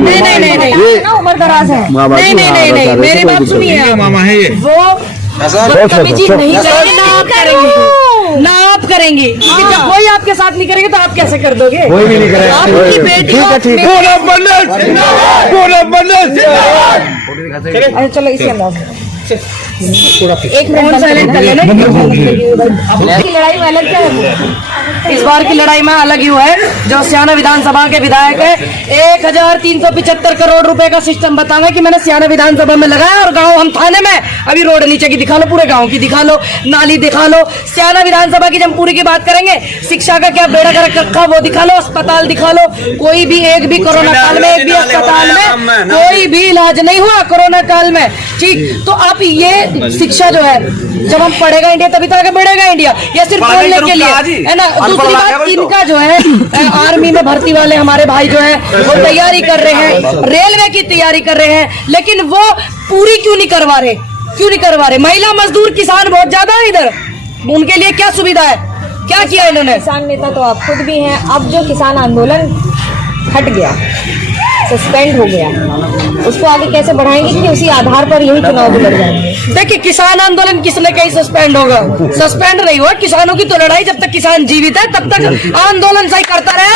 नहीं, उम्र दराज है। नहीं, मेरी बात सुनिए, मामा है ये वो बदतमीजी नहीं करेंगे, ना आप करेंगे, क्योंकि जब कोई आपके साथ नहीं करेंगे तो आप कैसे कर दोगे? कोई भी नहीं करेगा। आपकी बेटी को चलो इसी अंदाज एक मिनट साइलेंट कर लेना। की लड़ाई में अलग क्या है? इस बार की लड़ाई में अलग ही हुआ है। जो सियाना विधानसभा के विधायक है 1375 करोड़ रुपए का सिस्टम बताना कि मैंने सियाना विधानसभा में लगाया, और गांव हम थाने में अभी रोड नीचे की दिखा लो, पूरे गांव की दिखा लो, नाली दिखा लो। सियाना विधानसभा की जब पूरी की बात करेंगे, शिक्षा का क्या बेड़ा गर्क रखा वो दिखा लो, अस्पताल दिखा लो। कोई भी एक भी कोरोना काल में एक भी अस्पताल में कोई भी इलाज नहीं हुआ कोरोना काल में। ठीक, तो आप ये शिक्षा जो है, जब हम पढ़ेगा इंडिया तभी तो आगे बढ़ेगा इंडिया। ये सिर्फ बोलने के लिए है ना। दूसरी बात, इनका जो है आर्मी में भर्ती वाले हमारे भाई जो है वो तैयारी कर रहे हैं, रेलवे की तैयारी कर रहे हैं, लेकिन वो पूरी क्यों नहीं करवा रहे? महिला मजदूर किसान बहुत ज्यादा है इधर, उनके लिए क्या सुविधा है? क्या किया इन्होंने? किसान नेता तो आप खुद भी हैं। अब जो किसान आंदोलन हट गया, सस्पेंड हो गया, उसको आगे कैसे बढ़ाएंगे कि उसी आधार पर यही चुनाव भी लड़ जाएंगे? देखिए, किसान आंदोलन किसने कहीं सस्पेंड होगा? सस्पेंड नहीं हुआ। किसानों की तो लड़ाई, जब तक किसान जीवित है तब तक आंदोलन सही करता रहे।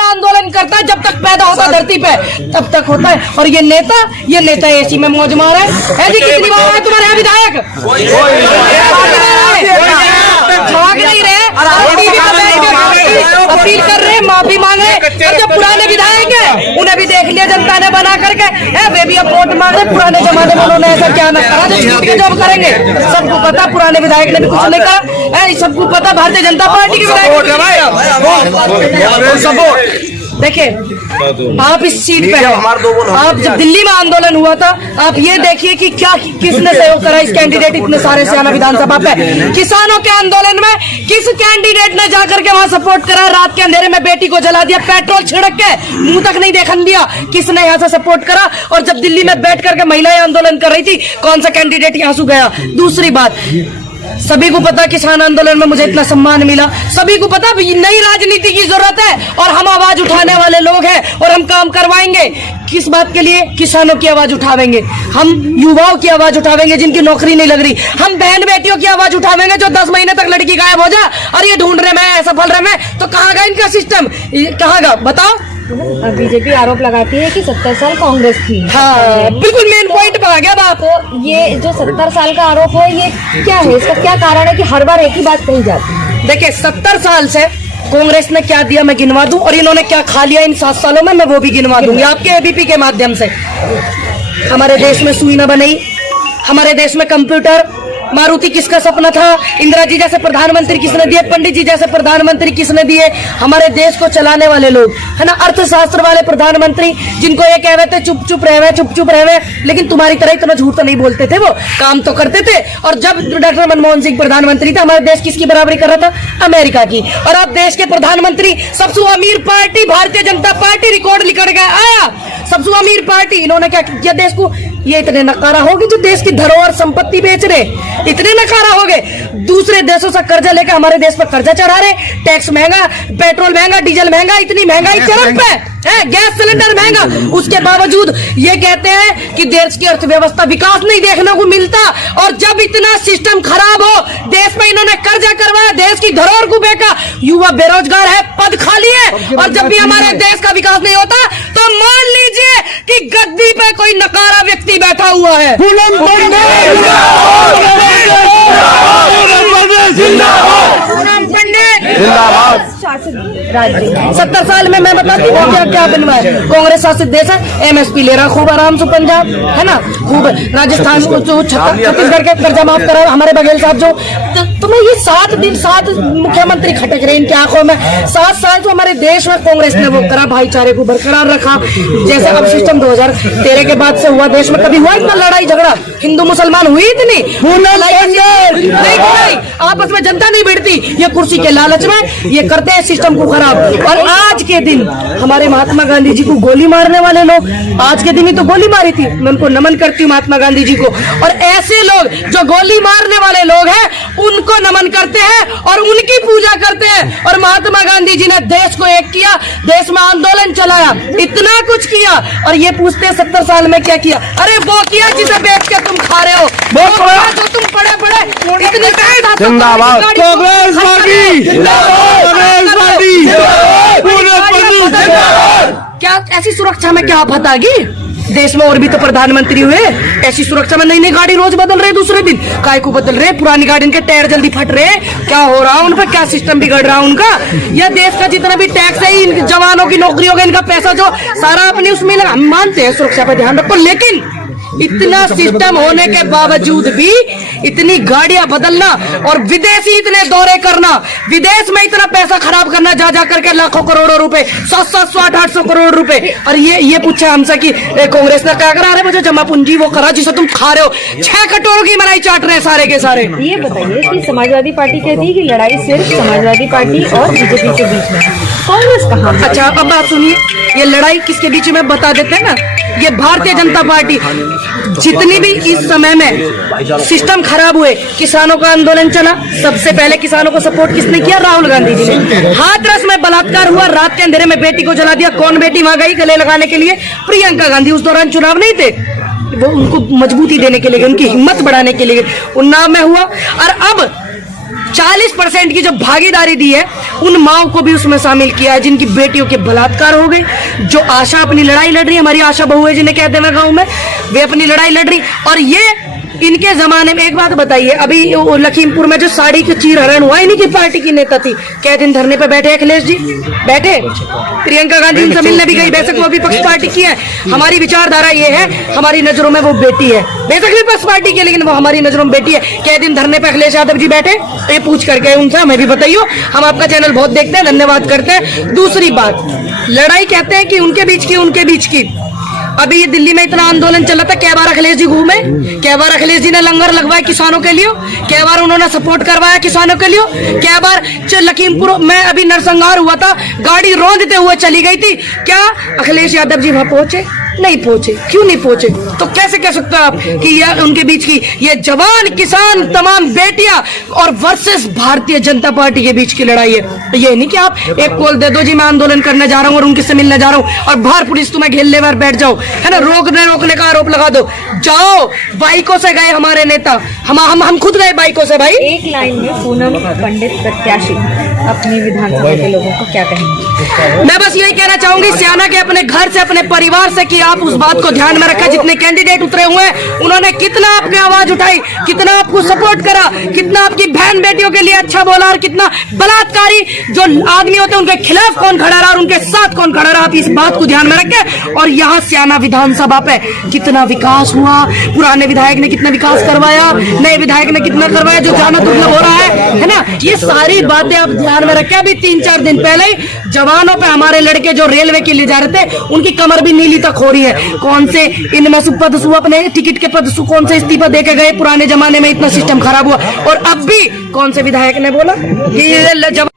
आंदोलन करता है जब तक पैदा होता है धरती पे, तब तक होता है। और ये नेता एसी में मौज मार है जी। कितनी बार है तुम्हारे यहाँ विधायक भाग नहीं रहे, अपील कर रहे हैं, माफी मांग रहे हैं। और जो पुराने विधायक है उन्हें भी देख लिया जनता ने बना करके, वे भी अब वोट मांग रहे। पुराने जमाने में उन्होंने ऐसा क्या न करा जो छूट के जॉब करेंगे? सबको पता पुराने विधायक ने भी कुछ नहीं करा। सबको पता भारतीय जनता पार्टी के विधायक। देखिए, आप इस सीट पे हैं, आप जब दिल्ली में आंदोलन हुआ था, आप ये देखिए कि क्या किसने सहयोग करा इस कैंडिडेट इतने सारे सियाना विधानसभा पे। किसानों के आंदोलन में किस कैंडिडेट ने जाकर के वहां सपोर्ट करा? रात के अंधेरे में बेटी को जला दिया, पेट्रोल छिड़क के मुंह तक नहीं देखने दिया। किसने यहाँ से सपोर्ट करा? और जब दिल्ली में बैठ करके महिलाएं आंदोलन कर रही थी, कौन सा कैंडिडेट यहाँ से गया? दूसरी बात, सभी को पता किसान आंदोलन में मुझे इतना सम्मान मिला। सभी को पता नई राजनीति की जरूरत है, और हम आवाज उठाने वाले लोग हैं और हम काम करवाएंगे। किस बात के लिए? किसानों की आवाज उठावेंगे, हम युवाओं की आवाज उठावेंगे जिनकी नौकरी नहीं लग रही, हम बहन बेटियों की आवाज उठावेंगे जो 10 महीने तक लड़की गायब हो जा और ये ढूंढ रहे मैं सफल रहे मैं। तो कहाँ गया इनका सिस्टम? कहाँ गया बताओ? बीजेपी आरोप लगाती है कि 70 साल कांग्रेस थी। हाँ, बिल्कुल मेन पॉइंट पर आ गया बात। तो ये जो 70 साल का आरोप है, ये क्या है? इसका क्या कारण है कि हर बार एक ही बात कही जाती है? देखिए, 70 साल से कांग्रेस ने क्या दिया मैं गिनवा दूं, और इन्होंने क्या खा लिया इन 7 सालों में मैं वो भी गिनवा दूंगी आपके एबीपी के माध्यम से। हमारे देश में सुई न बनाई, हमारे देश में कंप्यूटर, मारुति किसका सपना था? इंदिरा जी जैसे प्रधानमंत्री किसने दिए? पंडित जी जैसे प्रधानमंत्री किसने दिए? हमारे देश को चलाने वाले लोग है ना, अर्थशास्त्र वाले प्रधानमंत्री, जिनको ये कह रहे थे चुप चुप रहे, लेकिन तुम्हारी तरह इतना झूठ तो नहीं बोलते थे, वो काम तो करते थे। और जब डॉक्टर मनमोहन सिंह प्रधानमंत्री थे, हमारे देश किसकी बराबरी कर रहा था? अमेरिका की। और अब देश के प्रधानमंत्री सबसे अमीर party Bharatiya Janata party record लिख के आया, सबसे अमीर पार्टी। इन्होंने क्या किया देश को? ये इतने नकारा हो गए जो देश की धरोहर संपत्ति बेच रहे, इतने नकारा हो गए। दूसरे देशों से कर्जा लेकर हमारे देश पर कर्जा चढ़ा रहे, टैक्स महंगा, पेट्रोल महंगा, डीजल महंगा, इतनी महंगाई चरम पे है, गैस सिलेंडर महंगा। उसके बावजूद ये कहते हैं कि देश की अर्थव्यवस्था विकास नहीं देखने को मिलता। और जब इतना सिस्टम खराब हो, देश में इन्होंने कर्जा करवाया, देश की धरोहर को बेचा, युवा बेरोजगार है, पद खाली है, और जब भी हमारे देश का विकास नहीं होता तो मान लीजिए कि गद्दी पे कोई नकारा व्यक्ति बैठा हुआ है। शासित राज्य 70 साल में मैं बताती हूँ क्या क्या बनवाए। कांग्रेस शासित देश है, एमएसपी ले रहा खूब आराम से पंजाब है ना, खूब राजस्थान छत्तीसगढ़ के कर्जा माफ करा हमारे बघेल साहब जो। तो मैं ये 7 दिन 7 मुख्यमंत्री खटक रहे इनकी आंखों में। 7 साल जो हमारे देश में कांग्रेस ने वो करा, भाईचारे को बरकरार रखा। जैसे अब सिस्टम 2013 के बाद से हुआ, देश में कभी हुआ इतना लड़ाई झगड़ा हिंदू मुसलमान हुई इतनी नहीं, आपस में जनता नहीं भिड़ती, ये कुर्सी के लालच में ये करते हैं, सिस्टम को खराब। और आज के दिन हमारे महात्मा गांधी जी को गोली मारने वाले लोग, आज के दिन ही तो गोली मारी थी, मैं उनको नमन करती हूँ महात्मा गांधी जी को। और ऐसे लोग जो गोली मारने वाले लोग हैं उनको नमन करते हैं और उनकी पूजा करते हैं। और महात्मा गांधी जी ने देश को एक किया, देश में आंदोलन चलाया, इतना कुछ किया, और ये पूछते हैं 70 साल में क्या किया? अरे वो किया जिसे बेच के तुम खा रहे हो, वो किया जो तुम पड़े पड़े इतने जिंदाबाद कांग्रेस पार्टी, कांग्रेस पार्टी, क्या ऐसी सुरक्षा में क्या आफत आ गई? देश में और भी तो प्रधानमंत्री हुए, ऐसी सुरक्षा में नई नई गाड़ी रोज बदल रहे, दूसरे दिन काय को बदल रहे, पुरानी गाड़ी इनके टायर जल्दी फट रहे, क्या हो रहा है उन पर? क्या सिस्टम बिगड़ रहा है उनका? या देश का जितना भी टैक्स है, इन जवानों की नौकरियों का इनका पैसा जो सारा अपनी उसमें लगा, हम मानते हैं सुरक्षा पर ध्यान रखो, लेकिन इतना सिस्टम होने के बावजूद भी इतनी गाड़ियां बदलना और विदेशी इतने दौरे करना, विदेश में इतना पैसा खराब करना, जा जा करके लाखों करोड़ों रुपए, 700 800 करोड़ रुपए। और ये पूछा हमसे कि कांग्रेस ने क्या करा? रहे मुझे जमा पूंजी वो करा जिसे तुम खा रहे हो, 6 कटोरों की मलाई चाट रहे हैं सारे के सारे। ये बताइए कि समाजवादी पार्टी कहती है कि लड़ाई सिर्फ समाजवादी पार्टी और बीजेपी के बीच में है, कांग्रेस कहाँ? अच्छा अब बात सुनिए, ये लड़ाई किसके बीच में बता देते हैं ना, ये भारतीय जनता पार्टी। जितनी भी इस समय में सिस्टम खराब हुए, किसानों का आंदोलन चला, सबसे पहले किसानों को सपोर्ट किसने किया? राहुल गांधी जी ने। हाथरस में बलात्कार हुआ, रात के अंधेरे में बेटी को जला दिया, कौन बेटी वहां गई गले लगाने के लिए? प्रियंका गांधी। उस दौरान चुनाव नहीं थे, वो उनको मजबूती देने के लिए, उनकी हिम्मत बढ़ाने के लिए उन्नाव में हुआ। और अब 40% की जो भागीदारी दी है, उन माओ को भी उसमें शामिल किया है जिनकी बेटियों के बलात्कार हो गए, जो आशा अपनी लड़ाई लड़ रही है, हमारी आशा बहू है जिन्हें कहते हैं गाँव में, वे अपनी लड़ाई लड़ रही। और ये इनके जमाने में एक बात बताइए, अभी लखीमपुर में जो साड़ी की चीर हरण हुआ, इन्हीं की पार्टी की नेता थी, क्या दिन धरने पे बैठे अखिलेश जी? बैठे। प्रियंका गांधी उनसे मिलने भी गई, बेशक वो विपक्ष पार्टी की है। हमारी विचारधारा ये है, हमारी नजरों में वो बेटी है, बेशक विपक्ष पार्टी की, लेकिन वो हमारी नजरों में बेटी है। क्या दिन धरने पे अखिलेश यादव जी बैठे? ये पूछ करके उनसे हमें भी बताइए, हम आपका चैनल बहुत देखते हैं, धन्यवाद करते हैं। दूसरी बात, लड़ाई कहते हैं कि उनके बीच की अभी ये दिल्ली में इतना आंदोलन चला था, क्या बार अखिलेश जी घूमे? क्या बार अखिलेश जी ने लंगर लगवाए किसानों के लिए? क्या बार उन्होंने सपोर्ट करवाया किसानों के लिए? क्या बार लखीमपुर में अभी नरसंहार हुआ था, गाड़ी रौंदते हुए चली गई थी, क्या अखिलेश यादव जी वहां पहुंचे? नहीं पहुंचे। क्यों नहीं पहुंचे? तो कैसे कह सकते हो आप कि ये उनके बीच की, ये जवान किसान तमाम बेटियां और वर्सेस भारतीय जनता पार्टी के बीच की लड़ाई है। ये नहीं कि आप एक कॉल दे दो जी मैं आंदोलन करने जा रहा हूँ और उनके से मिलने जा रहा हूँ और बाहर पुलिस तुम्हें घेरने बार बैठ जाओ, है ना, रोकने का आरोप लगा दो। जाओ, बाइकों से गए हमारे नेता, हम खुद गए बाइकों से भाई। एक लाइन में पूनम पंडित प्रत्याशी अपने विधानसभा के लोगों को क्या कहेंगे? मैं बस यही कहना चाहूंगी सियाना के अपने घर से, अपने परिवार से, कि आप उस बात को ध्यान में रखा, जितने कैंडिडेट उतरे हुए हैं उन्होंने कितना आपकी आवाज उठाई, कितना आपको सपोर्ट करा, कितना आपकी बहन बेटियों के लिए अच्छा बोला, और कितना बलात्कारी जो आदमी होते हैं उनके खिलाफ कौन खड़ा रहा और उनके साथ कौन खड़ा रहा। आप इस बात को ध्यान में रखें। और यहाँ सियाना विधानसभा पे कितना विकास हुआ, पुराने विधायक ने कितना विकास करवाया, नए विधायक ने कितना करवाया, जो जाना दुर्लभ हो रहा है ना, ये सारी बातें आप ध्यान में रखें। अभी 3-4 दिन पहले ही जवानों पे हमारे लड़के जो रेलवे के लिए जा रहे थे, उनकी कमर भी नीली तक हो रही है। कौन से इनमें पदसु अपने टिकट के पदसु कौन से इस्तीफा देके गए? पुराने जमाने में इतना सिस्टम खराब हुआ। और अब भी कौन से विधायक ने बोला कि